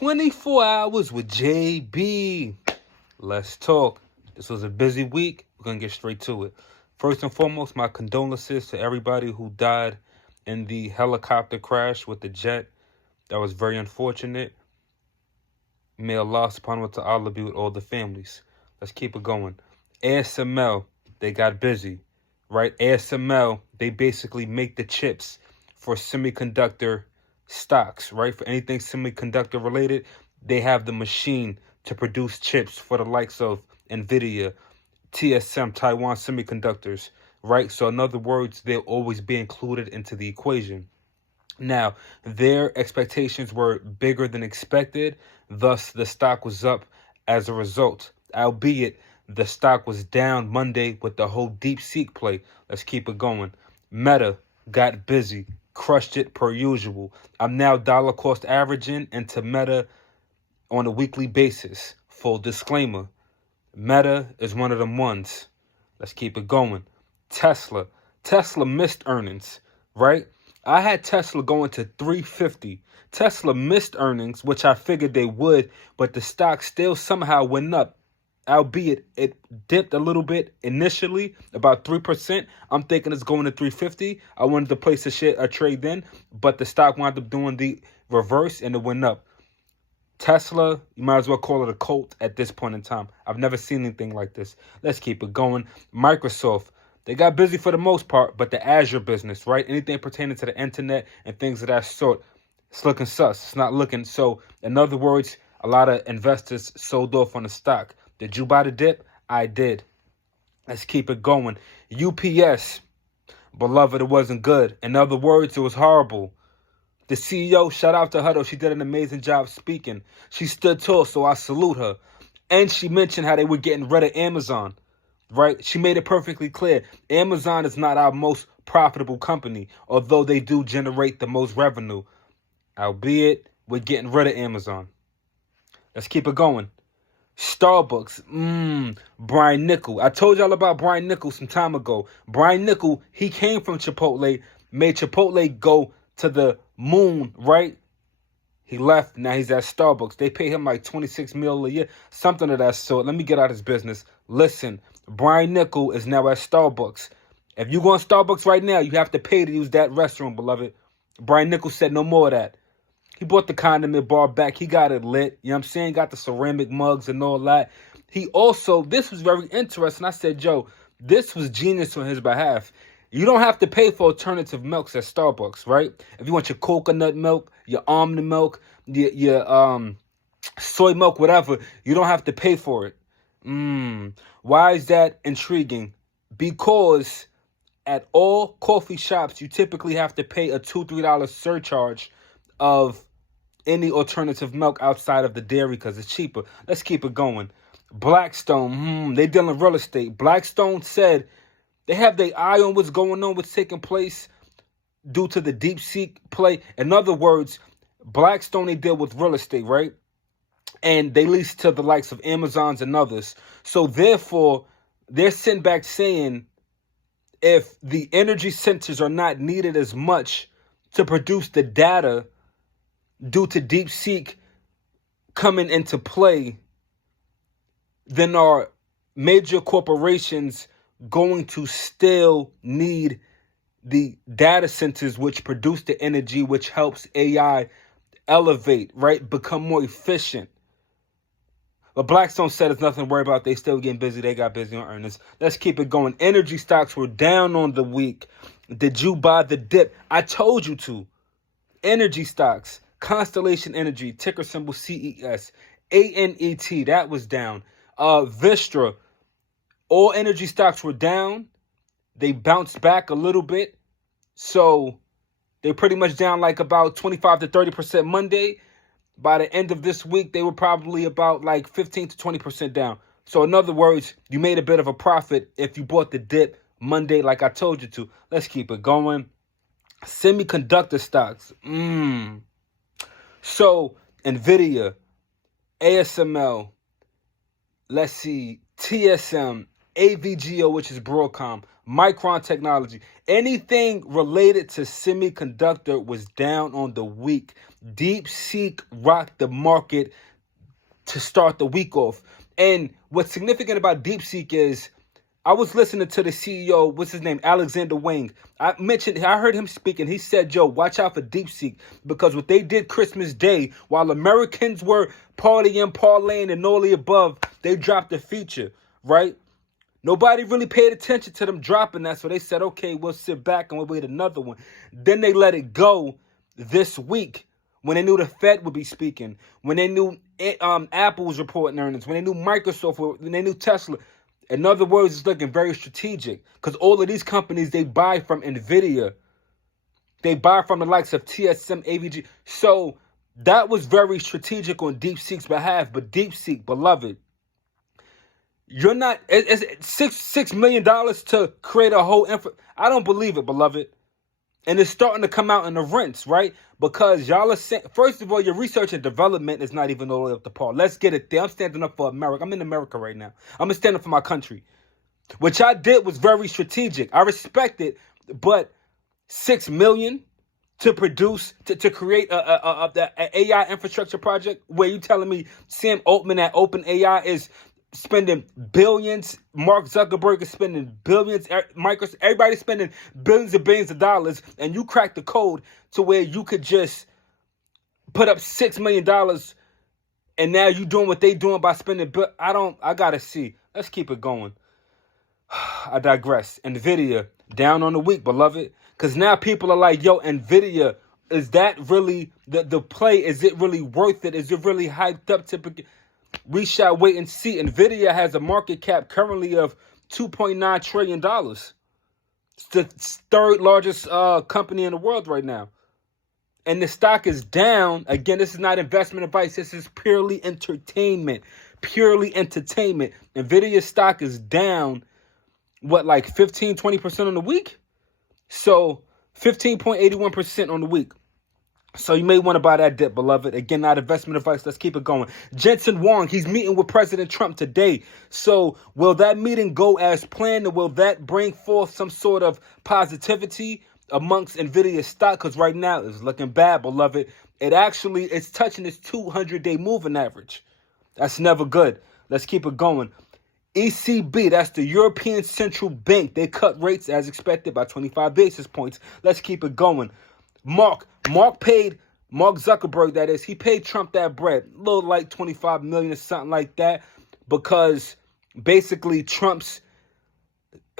24 hours with JB. Let's talk. This was a busy week. We're going to get straight to it. First and foremost, my condolences to everybody who died in the helicopter crash with the jet. That was very unfortunate. May Allah subhanahu wa ta'ala be with all the families. Let's keep it going. ASML, they got busy, right? ASML, they basically make the chips for semiconductor stocks, right? For anything semiconductor related, they have the machine to produce chips for the likes of NVIDIA, TSM, Taiwan Semiconductors, right? So in other words, they'll always be included into the equation. Now, their expectations were bigger than expected, thus the stock was up as a result, albeit the stock was down Monday with the whole DeepSeek play. Let's keep it going. Meta got busy, crushed it per usual. I'm now dollar cost averaging into Meta on a weekly basis. Full disclaimer, Meta is one of them ones. Let's keep it going. Tesla missed earnings, right? I had Tesla going to 350. Tesla missed earnings, which I figured they would, but the stock still somehow went up, albeit it dipped a little bit initially, about 3%. I'm thinking it's going to 350. I wanted to place a trade then, but the stock wound up doing the reverse and it went up. Tesla, you might as well call it a cult at this point in time. I've never seen anything like this. Let's keep it going. Microsoft, they got busy for the most part, but the Azure business, right? Anything pertaining to the internet and things of that sort, it's looking sus. It's not looking. So, in other words, a lot of investors sold off on the stock. Did you buy the dip? I did. Let's keep it going. UPS, beloved, it wasn't good. In other words, it was horrible. The CEO, shout out to her though. She did an amazing job speaking. She stood tall, so I salute her. And she mentioned how they were getting rid of Amazon, right? She made it perfectly clear. Amazon is not our most profitable company, although they do generate the most revenue. Albeit, we're getting rid of Amazon. Let's keep it going. Starbucks, Brian Niccol. I told y'all about Brian Niccol some time ago. Brian Niccol, he came from Chipotle, made Chipotle go to the moon, right? He left, now he's at Starbucks. They pay him like $26 million a year, something of that sort. Let me get out his business. Listen, Brian Niccol is now at Starbucks. If you go on Starbucks right now, you have to pay to use that restroom, beloved. Brian Niccol said no more of that. He brought the condiment bar back. He got it lit. You know what I'm saying? Got the ceramic mugs and all that. He also, this was very interesting. I said, Joe, this was genius on his behalf. You don't have to pay for alternative milks at Starbucks, right? If you want your coconut milk, your almond milk, your soy milk, whatever, you don't have to pay for it. Why is that intriguing? Because at all coffee shops, you typically have to pay a $2, $3 surcharge of any alternative milk outside of the dairy because it's cheaper. Let's keep it going. Blackstone, they dealing real estate. Blackstone said they have their eye on what's going on, what's taking place due to the DeepSeek play. In other words, Blackstone, they deal with real estate, right? And they lease to the likes of Amazons and others. So therefore, they're sitting back saying if the energy centers are not needed as much to produce the data due to DeepSeek coming into play, then are major corporations going to still need the data centers which produce the energy which helps AI elevate, right? Become more efficient. But Blackstone said it's nothing to worry about. They still getting busy. They got busy on earnings. Let's keep it going. Energy stocks were down on the week. Did you buy the dip? I told you to. Energy stocks. Constellation Energy, ticker symbol CES. ANET, that was down. Vistra, all energy stocks were down. They bounced back a little bit. So they're pretty much down like about 25 to 30% Monday. By the end of this week, they were probably about like 15 to 20% down. So in other words, you made a bit of a profit if you bought the dip Monday like I told you to. Let's keep it going. Semiconductor stocks. So NVIDIA, ASML, let's see, TSM, AVGO, which is Broadcom, Micron Technology. Anything related to semiconductor was down on the week. DeepSeek rocked the market to start the week off. And what's significant about DeepSeek is I was listening to the CEO, what's his name, Alexander Wang. I heard him speaking. He said, Joe, watch out for DeepSeek because what they did Christmas Day, while Americans were partying, parlaying, and all the above, they dropped a feature, right? Nobody really paid attention to them dropping that, so they said, okay, we'll sit back and we'll wait another one. Then they let it go this week when they knew the Fed would be speaking, when they knew Apple was reporting earnings, when they knew Microsoft, when they knew Tesla. In other words, it's looking very strategic because all of these companies, they buy from NVIDIA. They buy from the likes of TSM, AVG. So that was very strategic on DeepSeek's behalf. But DeepSeek, beloved, you're not, it's $6 million to create a whole I don't believe it, beloved. And it's starting to come out in the rents, right? Because y'all are saying, first of all, your research and development is not even all the way up to par. Let's get it there. I'm standing up for America. I'm in America right now. I'm going to stand up for my country. What y'all did was very strategic. I respect it, but $6 million to produce, to create a AI infrastructure project where you telling me Sam Altman at OpenAI is spending billions, Mark Zuckerberg is spending billions, Microsoft, everybody's spending billions and billions of dollars, and you crack the code to where you could just put up $6 million, and now you doing what they doing by spending, I gotta see. Let's keep it going. I digress. NVIDIA, down on the week, beloved, because now people are like, yo, NVIDIA, is that really the play? Is it really worth it? Is it really hyped up to... We shall wait and see. NVIDIA has a market cap currently of $2.9 trillion. It's the third largest company in the world right now. And the stock is down. Again, this is not investment advice. This is purely entertainment. Purely entertainment. NVIDIA stock is down, like 15, 20% on the week? So 15.81% on the week. So you may want to buy that dip, beloved. Again, not investment advice. Let's keep it going. Jensen Huang, he's meeting with President Trump today. So will that meeting go as planned, or will that bring forth some sort of positivity amongst NVIDIA stock? Because right now it's looking bad, beloved. It's touching its 200-day moving average. That's never good. Let's keep it going. ECB, that's the European Central Bank. They cut rates as expected by 25 basis points. Let's keep it going. Mark Zuckerberg, that is, he paid Trump that bread, a little like $25 million or something like that, because basically Trump's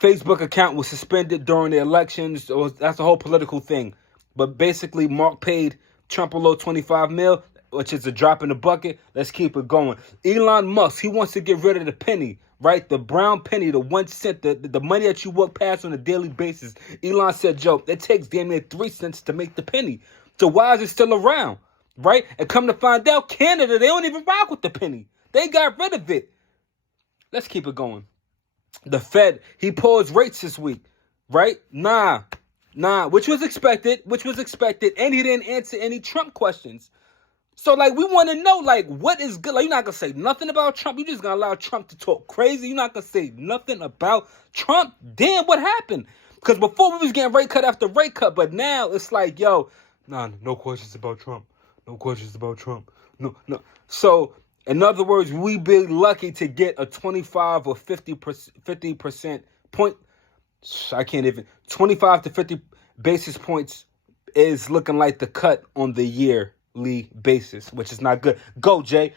Facebook account was suspended during the elections. That's a whole political thing. But basically, Mark paid Trump a little $25 million, which is a drop in the bucket. Let's keep it going. Elon Musk, he wants to get rid of the penny, right? The brown penny, the 1 cent, the money that you walk past on a daily basis. Elon said, Joe, it takes damn near 3 cents to make the penny. So why is it still around, right? And come to find out, Canada, they don't even rock with the penny. They got rid of it. Let's keep it going. The Fed, he paused rates this week, right? Nah, which was expected, and he didn't answer any Trump questions. So, we want to know, what is good? You're not going to say nothing about Trump. You're just going to allow Trump to talk crazy. You're not going to say nothing about Trump. Damn, what happened? Because before we was getting rate cut after rate cut, but now it's like, yo, no questions about Trump. No questions about Trump. No. So, in other words, we be lucky to get a 25 or 50% point. I can't even. 25 to 50 basis points is looking like the cut on the yearly basis, which is not good. Go, Jay.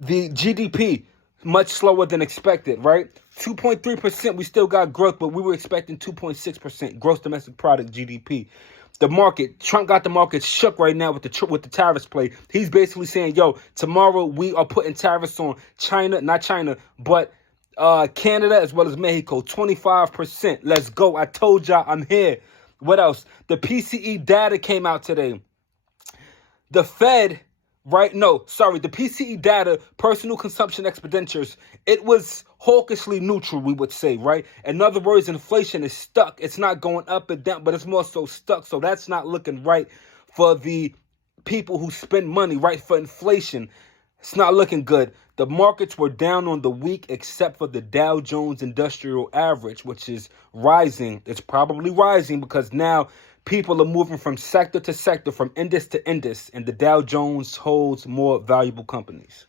The GDP, much slower than expected, right? 2.3%, we still got growth, but we were expecting 2.6% gross domestic product GDP. The market, Trump got the market shook right now with the tariffs play. He's basically saying, yo, tomorrow we are putting tariffs on China, not China, but Canada as well as Mexico, 25%. Let's go. I told y'all I'm here. What else? The PCE data came out today. The Fed, the PCE data, personal consumption expenditures, it was hawkishly neutral, we would say, right? In other words, inflation is stuck. It's not going up and down, but it's more so stuck. So that's not looking right for the people who spend money, right? For inflation. It's not looking good. The markets were down on the week except for the Dow Jones Industrial Average, which is rising. It's probably rising because now people are moving from sector to sector, from index to index, and the Dow Jones holds more valuable companies.